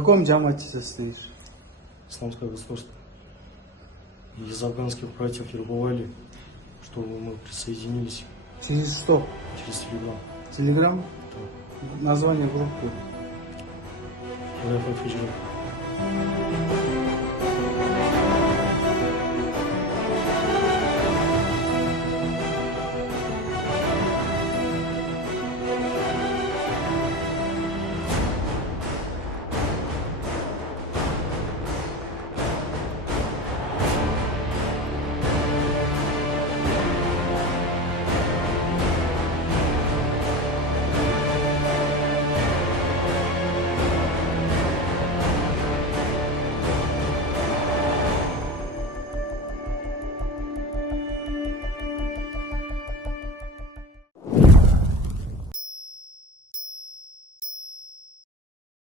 каком джамате состоишь? Исламское государство. Из афганских братьев вербовали, чтобы мы присоединились Через что? через Телеграм. Телеграм? Название группы? РФ Фиджи.